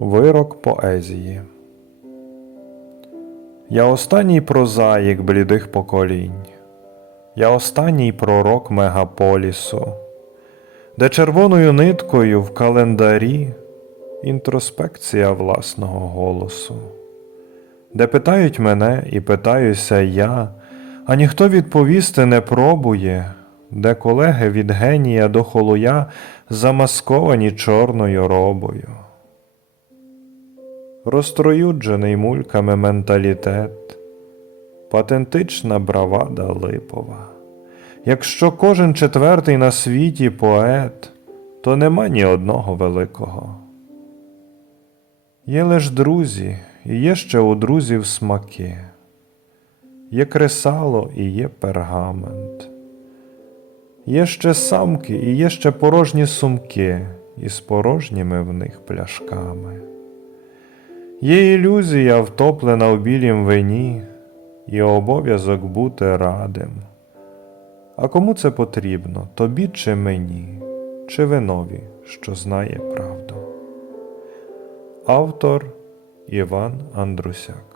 Вирок поезії. Я останній прозаїк блідих поколінь. Я останній пророк мегаполісу, де червоною ниткою в календарі інтроспекція власного голосу, де питають мене і питаюся я, а ніхто відповісти не пробує, де колеги від генія до холуя замасковані чорною робою. Розтроюджений мульками менталітет, патентична бравада липова. Якщо кожен четвертий на світі поет, то нема ні одного великого. Є лиш друзі, і є ще у друзів смаки, є кресало і є пергамент, є ще самки і є ще порожні сумки із порожніми в них пляшками. Є ілюзія, втоплена в білім вині, і обов'язок бути радим. А кому це потрібно, тобі чи мені, чи винові, що знає правду? Автор Іван Андрусяк